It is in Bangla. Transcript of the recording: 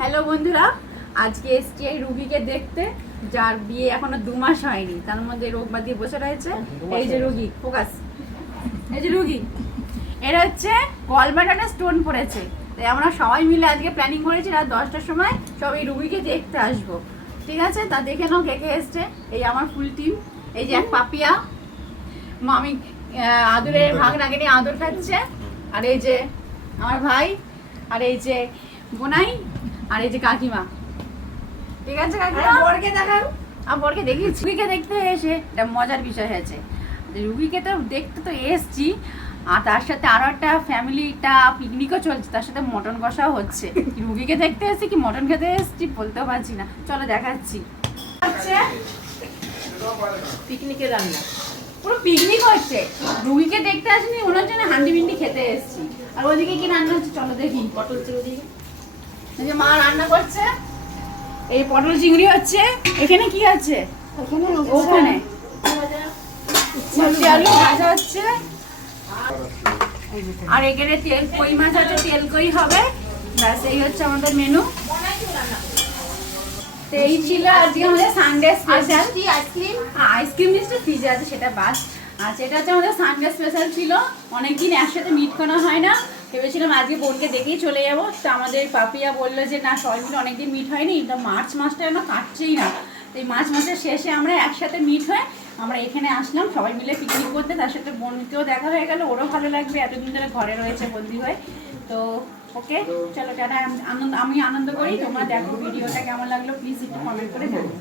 হ্যালো বন্ধুরা, আজকে এসছি এই রুগীকে দেখতে, যার বিয়ে এখনো 2 মাস হয়নি, তার মধ্যে রোগ বাঁধিয়ে বসে রয়েছে। এই যে রুগী, ফোকাস, এই যে রুগী, এর হচ্ছে গলব্লাডারে স্টোন পড়েছে। তাই আমরা সবাই মিলে আজকে প্ল্যানিং করেছি রাত 10টার সময় সব এই রুগীকে দেখতে আসবো। ঠিক আছে, তা দেখে নাও কে কে এসছে। এই আমার ফুল টিম। এই যে এক পাপিয়া মামি, আদরের ভাগনাকে নিয়ে আদর খাচ্ছে। আর এই যে আমার ভাই, আর এই যে বোনাই, আর এই যে কাকিমা। ঠিক আছে কাকিমা, বরকে দেখাও। আর বরকে দেখিয়েছি। রুগীকে দেখতে এসে এটা মজার বিষয় হয়েছে, রুগীকে তো দেখতে তো এসছি, আর তার সাথে আরো একটা ফ্যামিলিটা পিকনিকও চলছে, তার সাথে মটন কষাও হচ্ছে। রুগীকে দেখতে এসেছি কি মটন খেতে এসেছি বলতেও পারছি না। চলো দেখাচ্ছি। হচ্ছে পিকনিকের রান্না, পুরো পিকনিক হচ্ছে। রুগীকে দেখতে আসিনি, ওনার জন্য হান্ডি বিন্ডি খেতে এসেছি। আর ওদিকে কি রান্না হচ্ছে চলো দেখি। পটল চিংড়ি, এই যে মা রান্না করছে, এই পটল চিংড়ি হচ্ছে। এখানে কি আছে? ওখানে সবজি আলু ভাজা হচ্ছে। আর এখানে তেল কই মাছ আছে, তেল কই হবে। ব্যাস এই হচ্ছে আমাদের মেনু। তো এই ছিল আজকে আমাদের সানডে স্পেশাল। আইসক্রিম, আইসক্রিম মিষ্টি ফ্রিজে আছে, সেটা বাস। আচ্ছা, এটা হচ্ছে আমাদের সানডে স্পেশাল ছিল। অনেকদিন একসাথে মিট করা হয় না, ভেবেছিলাম আজকে বোনকে দেখেই চলে যাবো। তো আমাদের পাপিয়া বললো যে না, সবাই মিলে অনেকদিন মিট হয়নি, তো মার্চ মাসটা যেন কাটছেই না। তো এই মার্চ মাসের শেষে আমরা একসাথে মিট হয়ে আমরা এখানে আসলাম সবাই মিলে পিকনিক করতে। তার সাথে বোনকেও দেখা হয়ে গেল, ওরও ভালো লাগবে, এতদিন ধরে ঘরে রয়েছে বন্দি হয়ে। তো ওকে, চলো টাটা। আমি আনন্দ করি, তোমরা দেখো ভিডিওটা কেমন লাগলো প্লিজ একটু কমেন্ট করে জানাও।